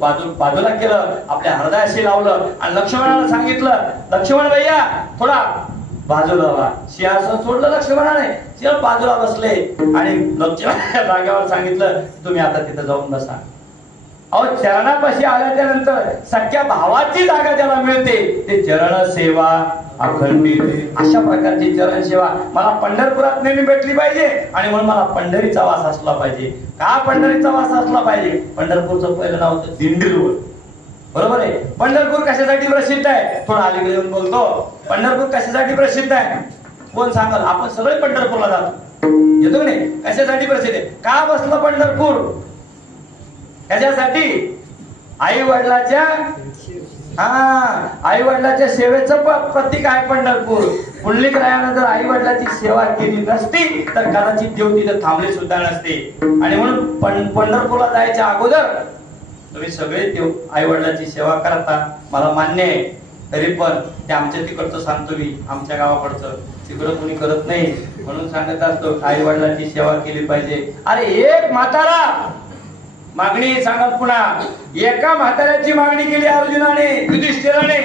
बाजूला केलं, आपल्या हृदयाशी लावलं आणि लक्ष्मणाला सांगितलं, लक्ष्मण भैया थोडा बाजूला व्हा. सिंहासन सोडलं लक्ष्मणाने, सिंह बाजूला बसले आणि लक्ष्मणाच्या जागेवर सांगितलं तुम्ही आता तिथं जाऊन बसा. अहो चरणापाशी आल्याच्या नंतर सख्या भावाची जागा ज्याला मिळते ते चरण सेवा अखंडित. अशा प्रकारची चरण सेवा मला पंढरपुरात नेहमी भेटली पाहिजे आणि म्हणून मला पंढरीचा वास असला पाहिजे. का पंढरीचा वास असला पाहिजे? पंढरपूरचं पहिलं नाव होतं दिंडीरोड. बरोबर आहे. पंढरपूर कशासाठी प्रसिद्ध आहे? थोडं अलीकडे येऊन बोलतो. पंढरपूर कशासाठी प्रसिद्ध आहे कोण सांगाल? आपण सगळे पंढरपूरला जातो, येतो की नाही? कशासाठी प्रसिद्ध आहे? का बसलं पंढरपूर? याच्यासाठी आई वडिलाच्या आई वडिलाच्या सेवेचं प्रतीक आहे पंढरपूर. पुंडलिक रायानं जर आई वडिलाची सेवा केली नसती तर कदाचित देव तिथं थांबले सुद्धा नसते. आणि म्हणून पंढरपूरला जायच्या अगोदर तुम्ही सगळे देव आई वडिलाची सेवा करता, मला मान्य आहे. तरी पण ते आमच्या तिकडचं सांगतो मी, आमच्या गावाकडचं तिकडं कोणी करत नाही म्हणून सांगत असतो आई वडिलांची सेवा केली पाहिजे. अरे एक म्हातारा मागणी सांगत पुन्हा, एका म्हाताऱ्याची मागणी केली अर्जुनाने, युधिष्ठिराने.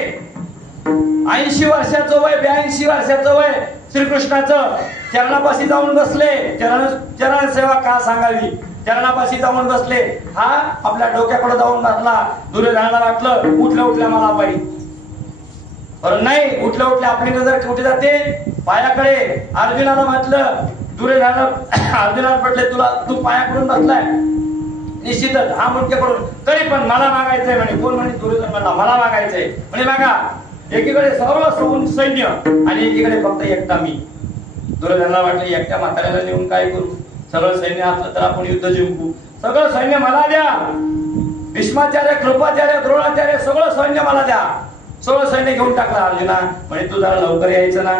80 वर्षाचं वय, 82 वर्षाचं वय श्रीकृष्णाचं. चरणापाशी जाऊन बसले. चरण सेवा का सांगावी? चरणापाशी जाऊन बसले. हा आपल्या डोक्याकडे जाऊन बसला. दुर्योधनाला वाटलं उठल्या मला पाहिजे, पण नाही, उठल्या आपली नजर कुठे जाते? पायाकडे. अर्जुनाला म्हटलं, अर्जुनाला म्हटले तू पायाकडून बसलाय निश्चितच हा मुंडक्याकडून, तरी पण मला मागायचंय म्हणे. कोण म्हणे? दुर्योधन म्हणला मला मागायचंय म्हणे. मागा. एकीकडे सर्व सैन्य आणि एकीकडे फक्त एकटा मी. दुर्योधनाला वाटलं एकट्या म्हाताऱ्याला नेऊन काय करू? सगळं सैन्य असलं तर आपण युद्ध जिंकू. सगळं सैन्य मला द्या. भीष्माचार्य, कृपाचार्य, द्रोणाचार्य सगळं सैन्य मला द्या. सगळं सैन्य घेऊन टाकलं. अर्जुना म्हणे तू जरा लवकर यायचं ना,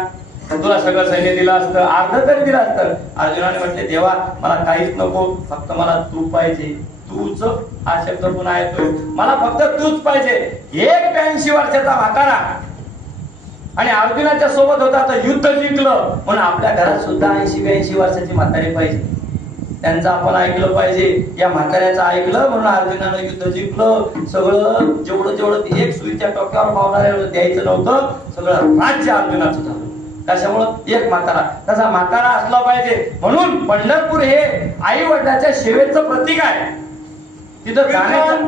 तुला सगळं सैन्य दिलं असतं, अर्ध तरी दिलं असतं. अर्जुनाने म्हटले देवा मला काहीच नको, फक्त मला तू पाहिजे. तूच हा शब्द पुन्हा येतो, मला फक्त तूच पाहिजे. एक 82 वर्षाचा म्हातारा आणि अर्जुनाच्या सोबत होता तर युद्ध जिंकलं. म्हणून आपल्या घरात सुद्धा 80-82 वर्षाची म्हातारी पाहिजे. त्यांचं आपण ऐकलं पाहिजे. या म्हाताऱ्याचं ऐकलं म्हणून अर्जुनानं युद्ध जिंकलं. सगळं जेवढं एक सुईच्या टोक्यावर पावणाऱ्याला द्यायचं नव्हतं, सगळं राज्य अर्जुनाचं झालं. त्याच्यामुळं एक म्हातारा, तसा म्हातारा असला पाहिजे. म्हणून पंढरपूर हे आई वडिलाच्या सेवेचं प्रतीक आहे. तिथं जाण्याचं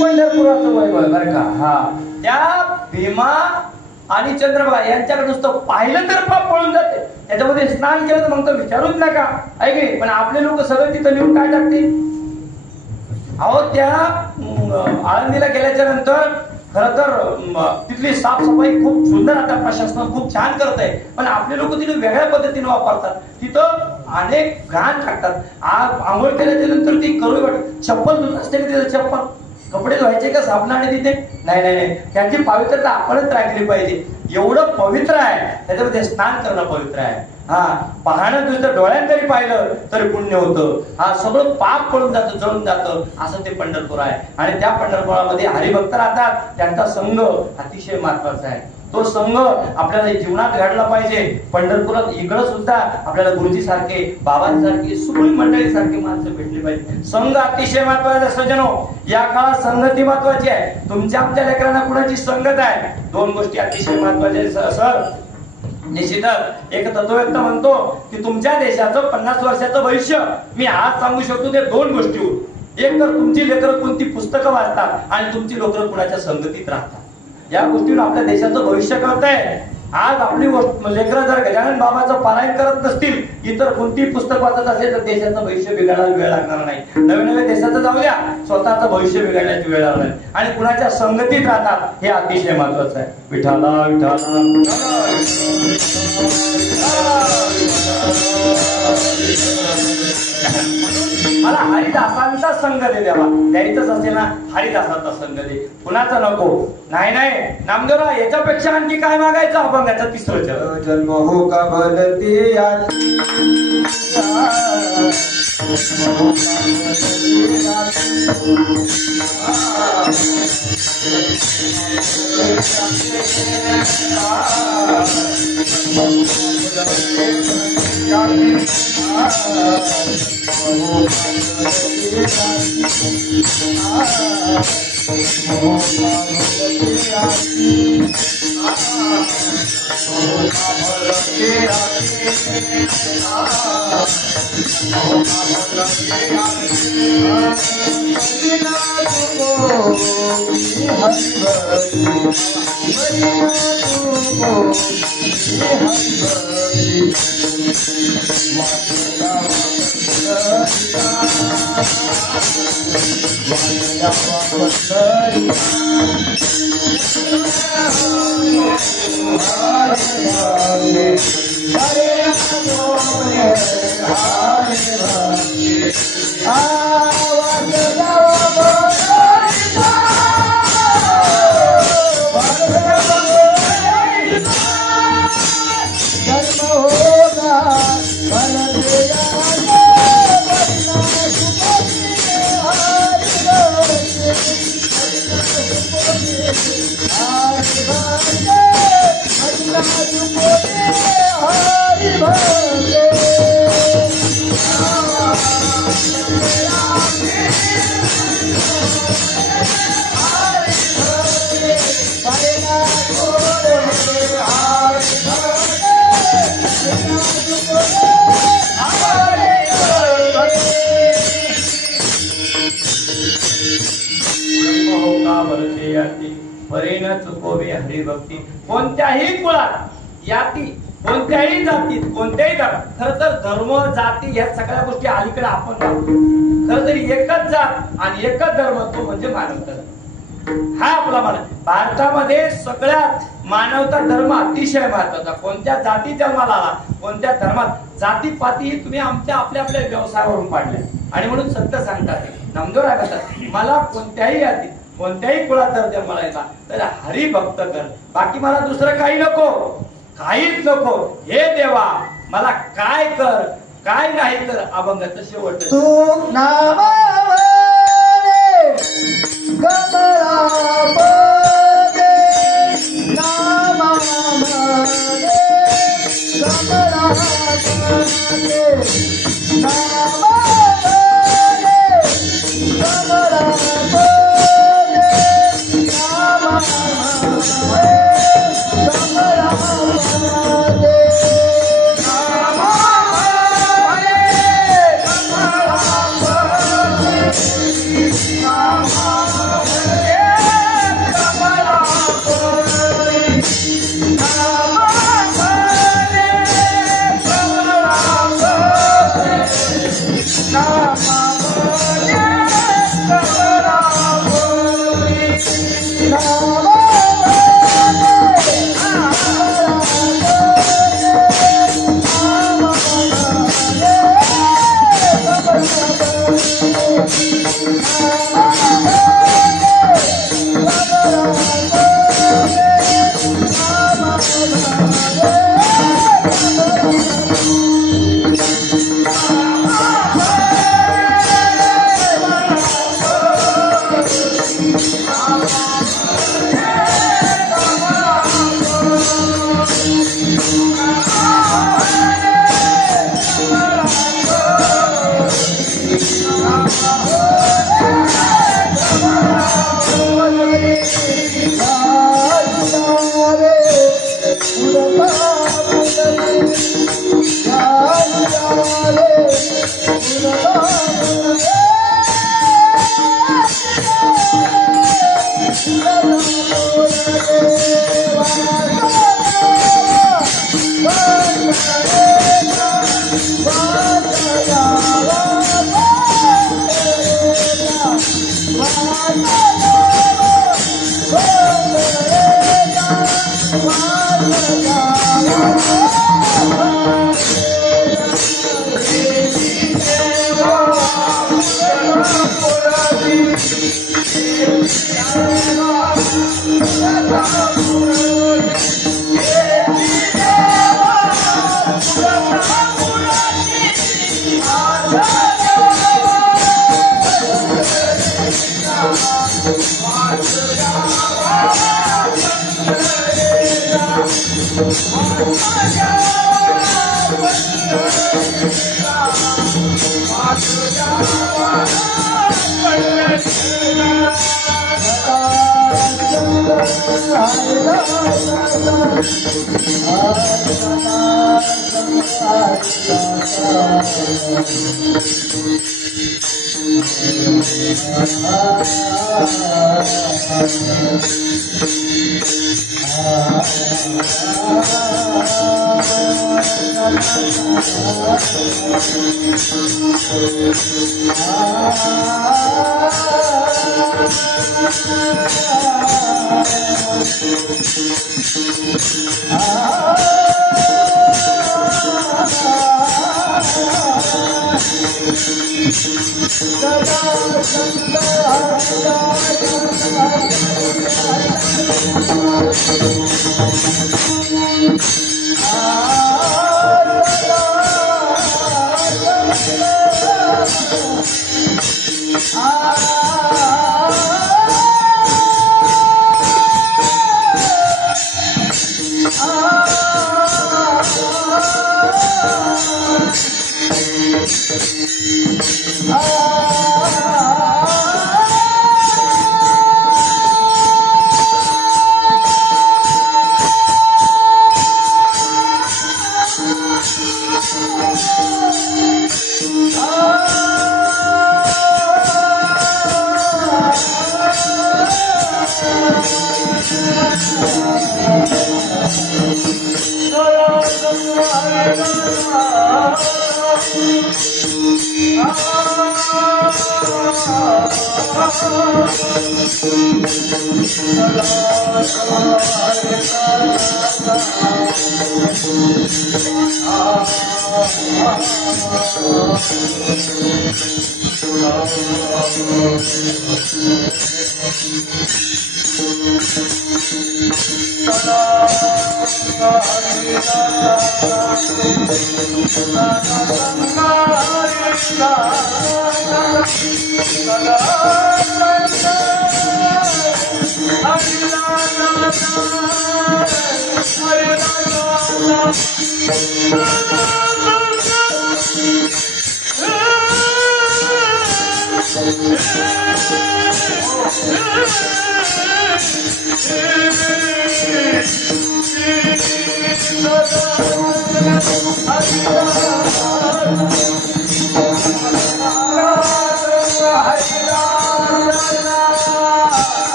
पंढरपुराचं वैभव बरं का. हा त्या भीमा आणि चंद्रभागा यांच्याकडे नुसतं पाहिलं तर पाप पळून जाते. त्याच्यामध्ये स्नान केलं तर मग तर विचारूच नका, ऐक नाही. पण आपले लोक सगळं तिथं नेऊन काय टाकते? अहो त्या आळंदीला गेल्याच्या नंतर खरं तर तिथली साफसफाई खूप सुंदर आता प्रशासन खूप छान करत आहे. पण आपले लोक तिथे वेगळ्या पद्धतीने वापरतात. तिथं अनेक घाण टाकतात. आंघोळ केल्याच्या नंतर ती करू वाटत. चप्पल धुत असते का तिथं? चप्पल कपडे धुवायचे का साबणाने तिथे? नाही. त्यांची पवित्रता आपणच राखली पाहिजे. एवढं पवित्र आहे, त्याच्यामध्ये स्नान करणं पवित्र आहे. हा पाहणं तुझं डोळ्यात जरी पाहिलं तरी पुण्य होतं. हा सगळं पाप पडून जातं, जळून जातं. असं ते पंढरपूर आहे. आणि त्या पंढरपुरामध्ये हरिभक्त राहतात. त्यांचा संघ अतिशय महत्वाचा आहे. तो संघ आपल्याला जीवनात घडला पाहिजे. पंढरपुरात इकडं सुद्धा आपल्याला गुरुजी सारखे, बाबांसारखे, सुगळी मंडळी सारखे माणसं भेटली पाहिजे. संघ अतिशय महत्वाचा. सज्जनो, या काळात संगती महत्वाची आहे. तुमच्या आमच्या लेकरांना कुणाची संगत आहे? 2 गोष्टी अतिशय महत्वाच्या सर. निश्चितच एक तत्ववेत्ता म्हणतो की तुमच्या देशाचं 50 वर्षाचं भविष्य मी आज सांगू शकतो ते 2 गोष्टीवर. एक तर तुमची लेकरं कोणती पुस्तकं वाचतात आणि तुमची लेकरं कुणाच्या संगतीत राहतात. या गोष्टीवर आपल्या देशाचं भविष्य कळतंय. आज आपली लेकरं जर गजानन बाबाचं पारायण करत नसतील, इतर कोणती पुस्तक वाचत असेल तर देशाचं भविष्य बिघडायला वेळ लागणार नाही. नवीन नवीन देशाचं जाऊ द्या, स्वतःचं भविष्य बिघडण्याची वेळ लागणार नाही. आणि कुणाच्या संगतीत राहतात हे अतिशय महत्वाचं आहे. विठाला विठाला मला हरिदासांचा संघ दे देवा. द्यायचंच असेल ना हरिदासांचा संघ दे, कुणाचा नको. नाही नाही नामदेवराव, याच्यापेक्षा आणखी काय मागायचं? अभंगाचं तिसरं चरण. जन्म हो का भलते परेन चुकोवे हरिभक्ती. कोणत्याही कुळात याती, कोणत्याही जातीत, कोणत्याही खर तर धर्म जाती ह्या सगळ्या गोष्टी अलीकडे आपण खर तर एकच जात आणि एकच धर्म, तो म्हणजे मानवता. हा आपला मान. भारतामध्ये सगळ्यात मानवता धर्म अतिशय महत्वाचा. कोणत्या जाती जन्माला आला, कोणत्या धर्मात, जातीपाती तुम्ही आमच्या आपल्या आपल्या व्यवसायावरून पाडल्या. आणि म्हणून संत सांगतात, नामदेवराय म्हणतात, मला कोणत्याही जाती कोणत्याही कुळात जर जन्माला येता तर हरिभक्त कर, बाकी मला दुसरं काही नको, काहीच नको. हे देवा मला काय कर काय नाही कर. अभंगाचं शेवट. तू नाम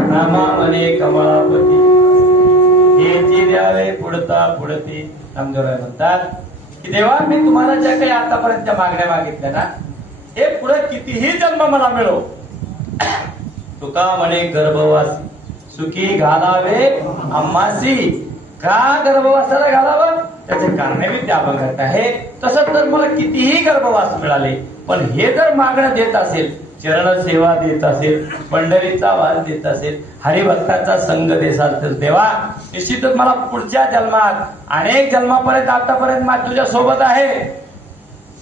नामामने कमळापती हे जी द्यावे पुढता पुढती. नामदेवराय म्हणतात की देवा मी तुम्हाला ज्या काही आतापर्यंत मागण्या मागितल्या ना हे पुढे कितीही जन्म मला मिळो. तुका म्हणे गर्भवासी सुखी घालावे आम्हासी. का गर्भवासाला घालावं त्याचे कारणे मी त्या अभंगात आहे. तसंच तर मला कितीही गर्भवास मिळाले पण हे जर मागणं देत असेल, चरण सेवा देत असेल, पंढरीचा वास देत असेल, हरिभक्तांचा संघ देसाल तर देवा निश्चितच मला पुढच्या जन्मात अनेक जन्मापर्यंत आतापर्यंत तुझ्या सोबत आहे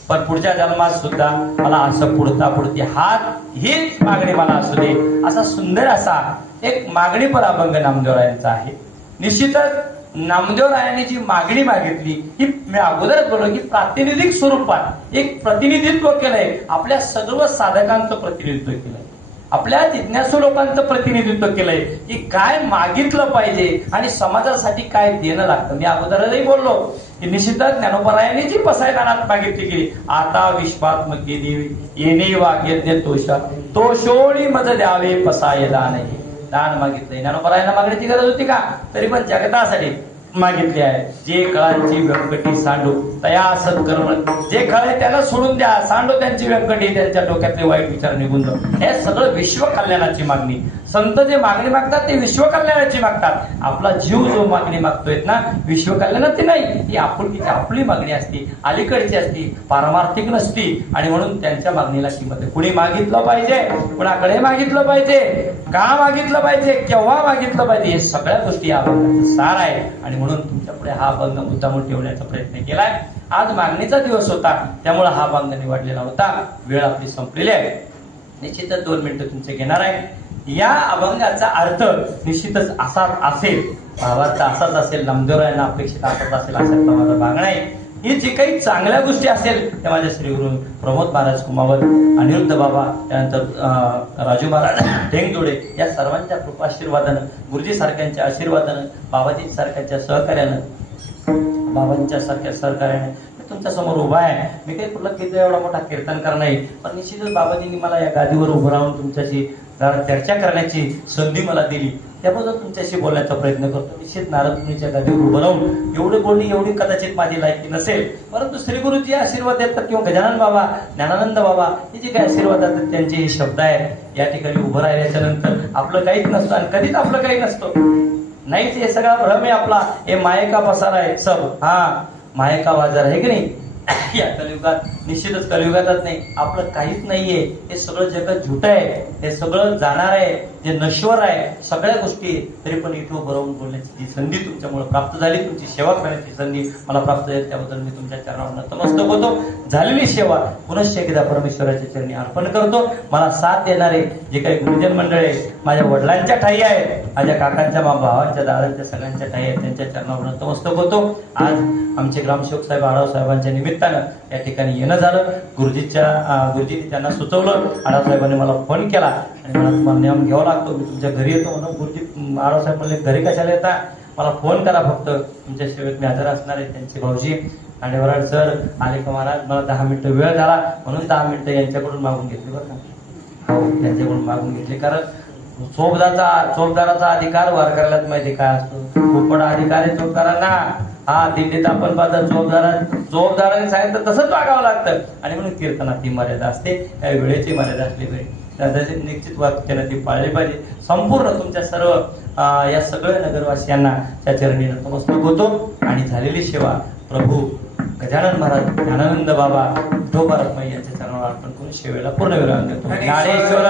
पण पुढच्या जन्मात सुद्धा मला असं पुढता पुढती हात हीच मागणी मला असू दे असा सुंदर असा एक मागणीपर अभंग नामदेवरायांचा आहे. निश्चितच नामदेवरायांनी जी मागणी मागितली ही मी अगोदरच बोललो की प्रातिनिधिक स्वरूपात एक प्रतिनिधित्व केलंय. आपल्या सर्व साधकांचं प्रतिनिधित्व केलंय, आपल्या जिज्ञासू लोकांचं प्रतिनिधित्व केलंय की काय मागितलं पाहिजे आणि समाजासाठी काय देणं लागतं. मी अगोदरही बोललो की निश्चितच ज्ञानोबरायांनी जी पसायदानात मागितली गेली आता विश्वात्मके देवी येणे वाग्यज्ञ तोषा तोषोळी मज द्यावे पसायदान. दान मागितलंय. ज्ञानोबरायांना मागण्याची गरज होती का? तरी पण जगतासाठी मागितली आहे. जे कळांची व्यंकटी सांडू तया सत्कर्म. जे कळे त्याला सोडून द्या, सांडू त्यांची व्यंकटी, त्यांच्या डोक्यातले वाईट विचार निघून जाऊ. हे सगळं विश्व कल्याणाची मागणी. संत जे मागणी मागतात ते विश्व कल्याणाची मागतात. आपला जीव जो मागणी मागतोय ना विश्व कल्याणाची नाही, ही आपुलकीची आपली मागणी असती, अलीकडची असती, पारमार्थिक नसती आणि म्हणून त्यांच्या मागणीला किंमत आहे. कुणी मागितलं पाहिजे, कुणाकडे मागितलं पाहिजे, का मागितलं पाहिजे, केव्हा मागितलं पाहिजे, हे सगळ्या गोष्टी या अभंगाचं सार आहे आणि म्हणून तुमच्या पुढे हा अभंग मुद्दामून ठेवण्याचा प्रयत्न केलाय. आज मागणीचा दिवस होता त्यामुळे हा अभंग निवडलेला होता. वेळ आपली संपलेली आहे. निश्चितच 2 मिनिटं तुमचे घेणार आहे. या अभंगाचा अर्थ निश्चितच असाच असेल, भावार्थ असाच असेल, नामदेवरायांना अपेक्षित असाच असेल अशातला माझा मागणा आहे. ही जी काही चांगल्या गोष्टी असेल त्या माझ्या श्रीगुरु प्रमोद महाराज कुमावत, अनिरुद्ध बाबा, त्यानंतर राजू महाराज ढेंगदोडे या सर्वांच्या कृपाशीर्वादानं, गुरुजी सारख्यांच्या आशीर्वादानं, बाबाजी सारख्यांच्या सहकार्यानं, बाबांच्या सारख्या सहकार्याने तुमच्या समोर उभा आहे. मी काही कुठला किती एवढा मोठा कीर्तनकार नाही पण निश्चितच बाबाजींनी मला या गादीवर उभं राहून तुमच्याशी चर्चा करण्याची संधी मला दिली. त्याबद्दल तुमच्याशी बोलण्याचा प्रयत्न करतो. निश्चित नारदमुनीच्या गादीवर उभं राहून एवढे बोलणी एवढी कदाचित माझी लायकी नसेल परंतु श्री गुरुजी आशीर्वाद देतात किंवा गजानन बाबा, ज्ञानानंद बाबा हे जे काही आशीर्वाद देतात त्यांचे हे शब्द आहेत. या ठिकाणी उभं राहिल्याच्या नंतर आपलं काहीच नसतं आणि कधीच आपलं काही नसतं. नाहीच, हे सगळा भ्रम आहे आपला. हे मायेका पसारा आहे सब. हा मायेका बाजार आहे की नाही. या कलियुगात निश्चितच कलियुगातच नाही आपलं काहीच नाहीये. हे सगळं जगत झुट आहे, हे सगळं जाणार आहे, जे नश्वर आहे, सगळ्या गोष्टी. तरी पण इथं बरोबर बोलण्याची जी संधी तुमच्यामुळे प्राप्त झाली, तुमची सेवा करण्याची संधी मला प्राप्त झाली त्याबद्दल मी तुमच्या चरणावर नतमस्तक होतो. झालेली सेवा पुनश्च एकदा परमेश्वराच्या चरणी अर्पण करतो. मला साथ देणारे जे काही गुरुजन मंडळ आहे, माझ्या वडिलांच्या ठाई आहेत, माझ्या काकांच्या, भावांच्या, दादांच्या सगळ्यांच्या ठाई आहेत, त्यांच्या चरणावर नतमस्तक होतो. आज आमचे ग्रामसेवक साहेब आढाव साहेबांच्या निमित्तानं या ठिकाणी येणं झालं. गुरुजींनी त्यांना सुचवलं. आढाव साहेबांनी मला फोन केला आणि मला तुम्हाला नियम घ्यावा लागतो, मी तुमच्या घरी येतो म्हणून. गुरुजी आढाव साहेब म्हणले घरी कशाला येता, मला फोन करा फक्त, तुमच्या सेवेत मी हजर असणार आहे. त्यांचे भाऊजी आणि वराड सर आले का महाराज मला 10 मिनिटं वेळ झाला म्हणून 10 मिनिटं यांच्याकडून मागून घेतली बरं का. हो त्यांच्याकडून मागून घेतली कारण चोपदाराचा अधिकार वारकऱ्यालाच माहिती काय असतो. खूप मोठा अधिकार आहे चोपदारांना. हा दिंडीत आपण पाहता चोपदाराने सांगितलं तसंच वागावं लागतं आणि म्हणून कीर्तनात ती मर्यादा असते, त्या वेळेची मर्यादा असली पाहिजे. निश्चित वाक्यानं ती पाळली पाहिजे. संपूर्ण तुमच्या सर्व या सगळ्या नगरवासियांना त्या चरणी नतमस्तक होतो आणि झालेली सेवा प्रभू गजानन महाराज, ज्ञानानंद बाबा, विठोबा रखमाई यांच्या चरणावर अर्पण करून शेवेला पूर्ण विराम देतो. ज्ञानेश्वर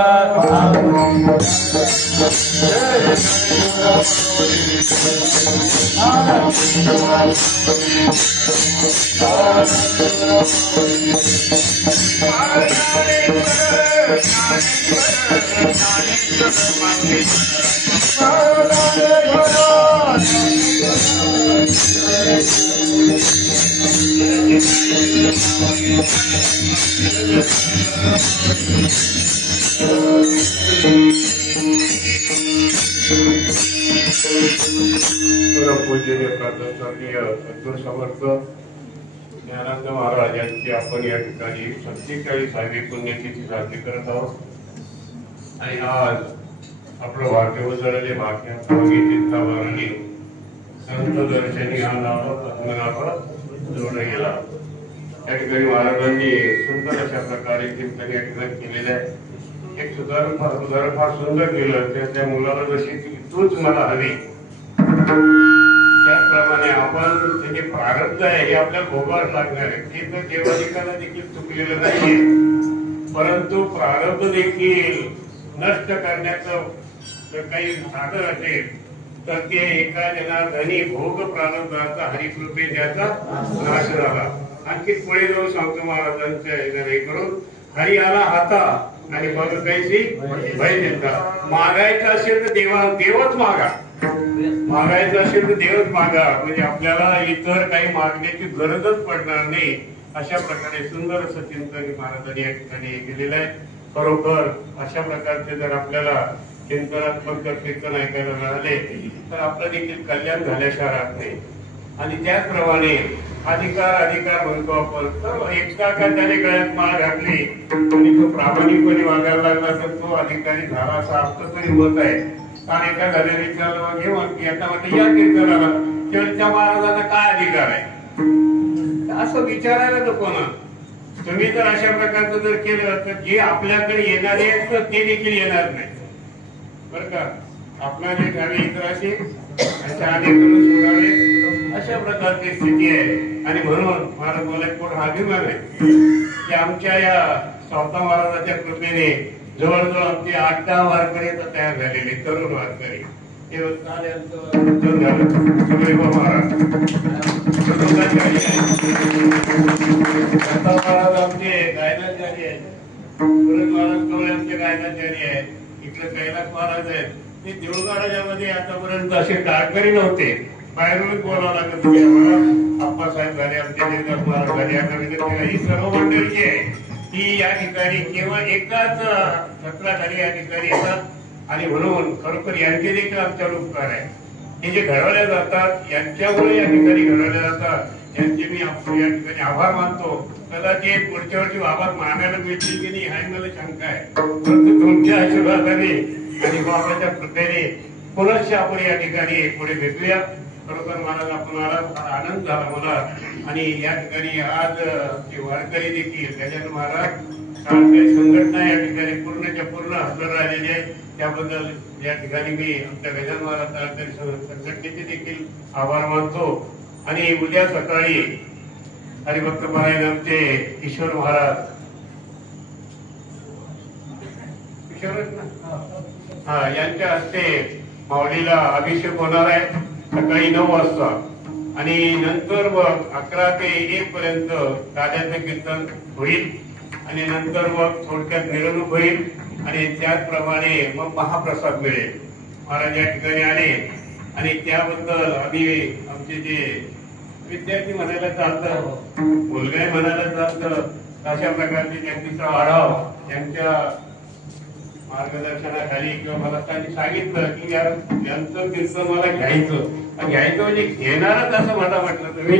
पूज्य प्रातःस्वर्गीय सद्गुरू समर्थ ज्ञानानंद महाराज यांची आपण या ठिकाणी 47वी पुण्यतिथी साजरी करत आहोत. आणि आज आपलं वाक्य उजळले भाग्य चिंतामरणी संत दर्शनी हा नाव पद्मनाभ जोड गेला. या ठिकाणी महाराजांनी सुंदर अशा प्रकारे कीर्तन या ठिकाणी केलेलं आहे. एक सुधारण फार सुंदर केलं. त्या मुलाला जशी तूच मला हवी त्याचप्रमाणे आपण त्याचे प्रारब्ध आहे हे आपल्याला भोगावं लागणार आहे. ते तर देवाधिकाला देखील चुकलेलं नाहीये, परंतु प्रारब्ध देखील नष्ट करण्याचं जर काही साधन असेल तर ते एका जनार्दनी भोग प्रारब्धाचा हरिकृपे ज्याचा नाश झाला. आणखी पुढे जाऊन सांगतो महाराजांच्या हे करून हरी आला हाता आणि बघ कैसी भय देता. मागायचं असेल तर देवच मागा, मागायचं असेल तर देवच मागा. म्हणजे आपल्याला इतर काही मागण्याची गरजच पडणार नाही. अशा प्रकारे सुंदर असं चिंतन महाराजांनी या ठिकाणी केलेलं आहे. खरोखर अशा प्रकारचे जर आपल्याला चिंतनात्मक कीर्तन ऐकायला मिळाले तर आपलं देखील कल्याण झाल्याशिवाय राहत नाही. आणि त्याचप्रमाणे अधिकार म्हणतो आपण, तर एकदा का त्याने गळ्यात माळ घातली आणि तो प्रामाणिकपणे वागायला लागला तर तो अधिकारी झाला असं आपलं तरी मत आहे. कारण एका झाल्या विचारलं घेऊन की आता म्हणजे या कीर्तनाला त्या महाराजांना काय अधिकार आहे असं विचारायला नको ना. तुम्ही जर अशा प्रकारचं जर केलं तर जे आपल्याकडे येणारे आहेत तर ते देखील येणार नाही बरं का. आपला जे घावे इतर असे अशा अनेकांना सोडावे अशा प्रकारची स्थिती आहे. आणि म्हणून महाराज मला एक मोठा अभिमान आहे की आमच्या या स्वतः महाराजांच्या कृपेने जवळजवळ आमचे 8-10 वारकरी तयार झालेले तरुण वारकरी सगळे महाराज महाराज आमचे गायनाचारी आहेत, महाराज कवळे आमचे गायनाचारी आहेत, इकडे कैलास महाराज आहेत. ते देऊळगाडाच्यामध्ये आतापर्यंत असे गाडकरी नव्हते, बाहेरूनच बोलावं लागत होते आम्हाला. आप्पासाहेब झाले, आमचे देवदास महाराज झाले, आता ही सर्व मंडळी जी आहे ती या ठिकाणी केवळ एकाच सत्राखाली या ठिकाणी येतात. आणि म्हणून खरोखर यांचे देखील आमच्यावर उपकार आहे. हे जे घडवल्या जातात यांच्यामुळे या ठिकाणी घडवल्या जातात. यांचे मी या ठिकाणी आभार मानतो. कदाचित पुढच्या वर्षी आभार मानायला मिळतील की नाही हाही मला शंका आहे, परंतु तुमच्या आशीर्वादाने आणि बाबाच्या कृपेने पुनश्च आपण या ठिकाणी पुढे भेटूया. खरोखर महाराज आपण आनंद झाला मला. आणि या ठिकाणी आज वारकरी देखील गजानन महाराज संघटना या ठिकाणी पूर्णच्या पूर्ण हजर राहिलेली आहे. त्याबद्दल या ठिकाणी मी आमच्या गजानन महाराज संघटनेचे देखील आभार मानतो. आणि उद्या सकाळी हरिभक्त महाराज आमचे किशोर महाराज यांच्या हस्ते माऊलीला अभिषेक होणार आहे सकाळी 9 वाजता. आणि नंतर मग 11 ते 1 पर्यंत गाण्याचं कीर्तन होईल. आणि नंतर मग थोडक्यात मिरवणूक होईल. आणि त्याचप्रमाणे मग महाप्रसाद मिळेल. महाराज या ठिकाणी आले आणि त्याबद्दल आम्ही आमचे जे विद्यार्थी म्हणायला चालतं, मुलगा म्हणायला चालतं, अशा प्रकारचे त्यांचा आढावा यांच्या मार्गदर्शनाखाली किंवा मला त्यांनी सांगितलं की यांचं कीर्तन मला घ्यायचं म्हणजे घेणारच असं मला म्हटलं तुम्ही.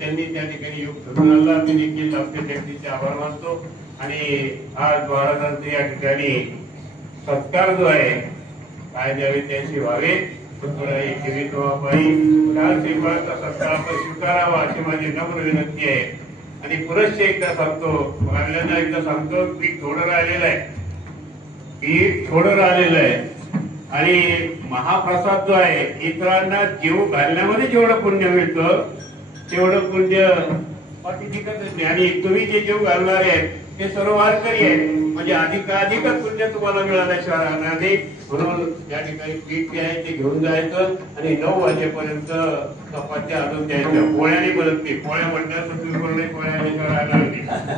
त्यांनी त्या ठिकाणी योग धरून आणला. मी देखील आमच्या व्यक्तीचे आभार मानतो. आणि आज महाराजांचे या ठिकाणी सत्कार जो आहे काय द्यावे त्याशी व्हावे सत्कार आपण स्वीकारावा अशी माझी नम्र विनंती आहे. आणि पुनश्च एकदा सांगतो, वाढल्यानं एकदा सांगतो, पीक थोडं राहिलेलं आहे. आणि महाप्रसाद जो आहे इतरांना जीव घालण्यामध्ये जेवढं पुण्य मिळतं तेवढं पुण्य बाकी ठिकाणच नाही. आणि तुम्ही जे जीव घालणारे आहेत ते सर्व वारकरी आहेत, म्हणजे अधिकच पुण्य तुम्हाला मिळाल्याशिवाय राहणार नाही. म्हणून या ठिकाणी पीठ जे आहे ते घेऊन जायचं आणि 9 वाजेपर्यंत चपात्या आणून द्यायच्या. पोळ्याने बनत नाही, पोळ्या म्हणतात तर तुम्ही पोळ्या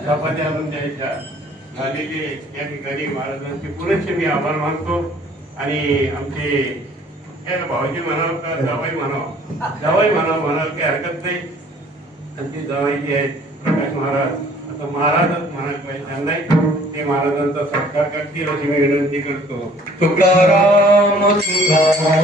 चपात्या आणून द्यायच्या. झालेले या ठिकाणी महाराजांचे पुरेसे मी आभार मानतो. आणि आमचे याला भाऊजी म्हणावं का जावाई म्हणावं म्हणाल काही हरकत नाही. आमचे जावाई जे आहेत प्रकाश महाराज, आता महाराजच म्हणायला पाहिजे त्यांना, ते महाराजांचा सत्कार करतील अशी मी विनंती करतो. तुकाराम तुकाराम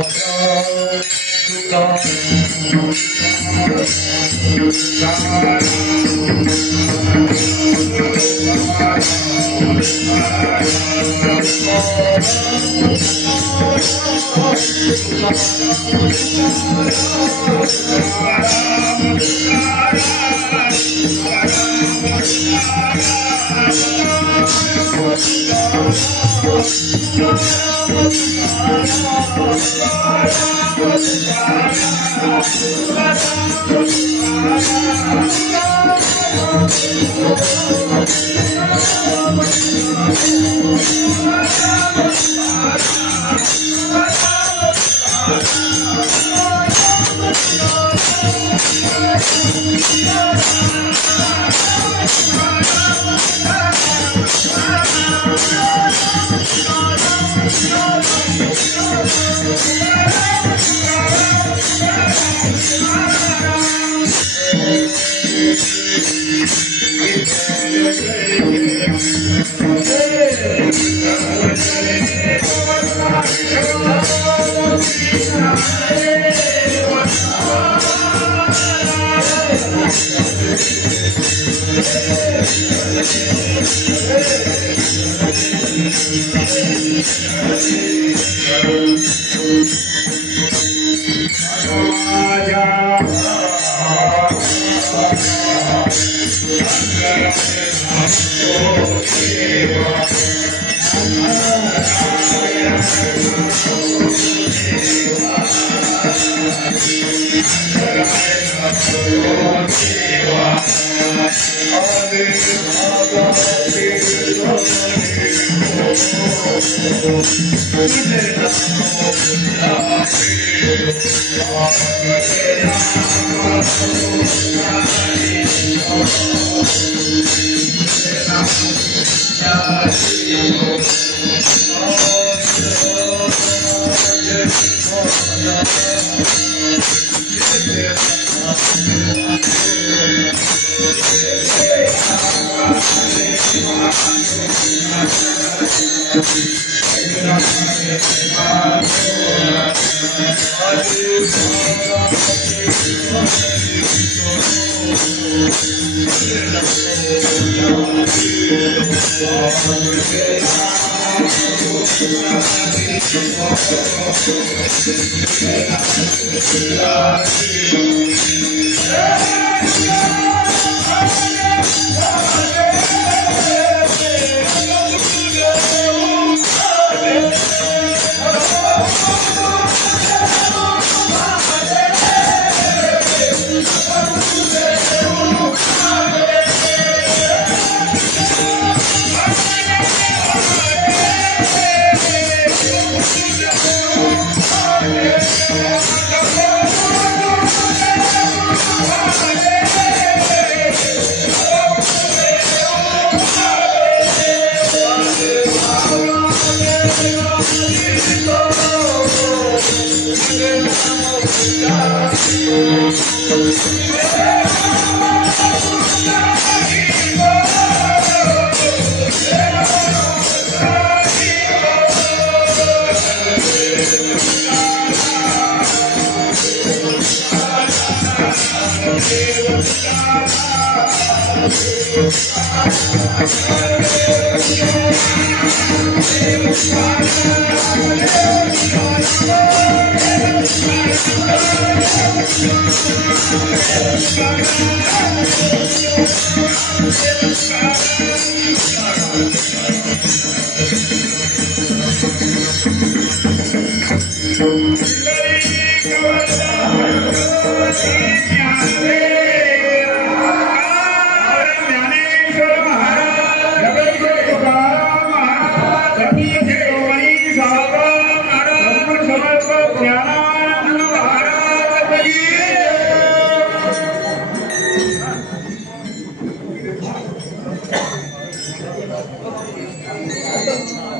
होते